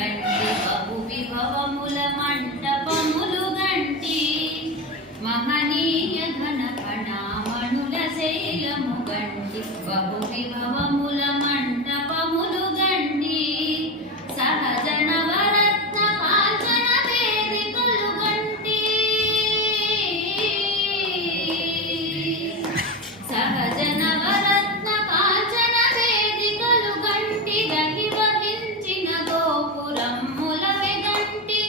గంటి బహు విభవముల మంటపములు గంటి మహనీయ ఘన కణామణుల శైలము గంటి బహు విభవముల మంటపములు గంటి సహజ నవరత్న కాంచన వేదికలు గంటి సహజ నవరత్న కాంచన వేదికలు గంటి రహి వహించిన గోపురముల గంటి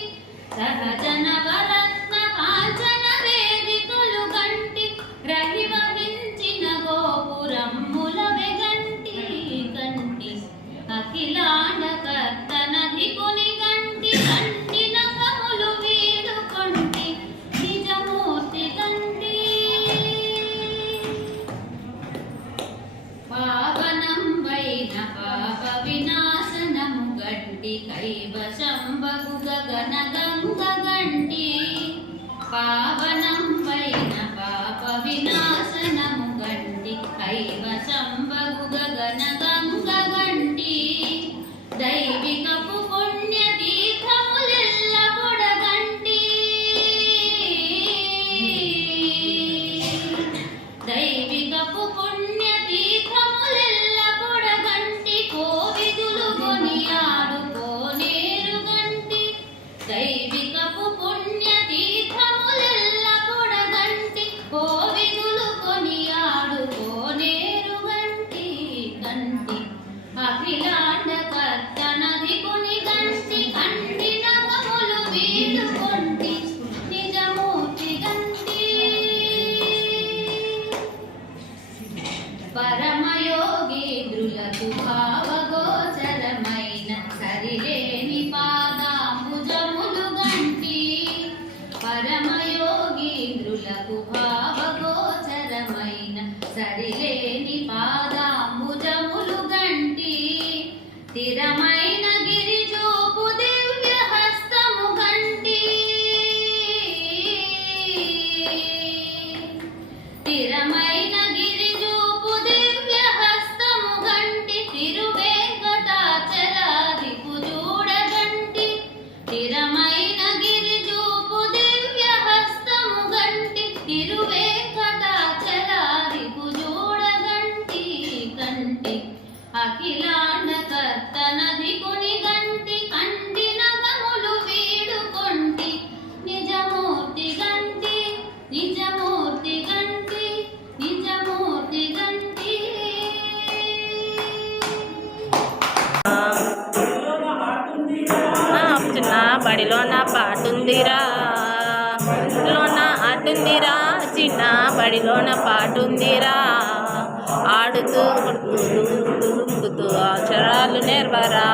సహజ నవరత్న కాంచన వేదికలు గంటి రహి వహించిన గోపురముల గంటి గంటి అఖిలాండ కర్తనధికుని గంటి గంటి నగములు వీడుకొంటి నిజమూర్తి గంటి పావనం వైన పాప వినాశనము గంటి కైవశంబగు గగన గంగ గంటి పావనం వైన పాప వినాశనము గంటి కైవశంబగు గగన గంగ గంటి దైవికపు పుణ్య తీర్థములెల్ల పొడగంటి దైవికపు పుణ్య తీర్థములెల్ల పొడగంటి కోవిదులు కొనియాడు కోనేరు గంటి దైవికపు పుణ్య తీర్థములెల్ల పొడగంటి కోవిదులు కొనియాడు కోనేరు గంటి గంటి అఖిలాండ కర్తనధికుని గంటి కంటి నగములు వీడుకొంటి నిజమూర్తి గంటి పరమయోగీంద్రులకు భావగోచరమైన సరిలేని పాదాంబుజములు గంటి పరమయోగీంద్రులకు భావగోచరమైన సరిలేని పాదాంబుజములు గంటి స్థిరమైన గిరిజూపు దివ్య హస్తము గంటి స్థిరమైన గిరిజూపు దివ్య హస్తము గంటి తిరువేంకటాచలాదిపు చూడగంటి స్థిరమైన గిరిజూపు దివ్య హస్తము గంటి తిరువేంకటాచలాదిపు చూడగంటి గంటి అఖిలాండ కర్తనధికుని గంటి కంటి నగములు వీడుకొంటి నిజమూర్తి గంటి నిజమూర్తి గంటి నిజమూర్తి గంటి చిన్న బడిలోన పాటుందిరా లోన ఆటుందిరా చిన్న బడిలోన పాటుందిరా ఆడుతూ అక్షరాలు నేర్వరా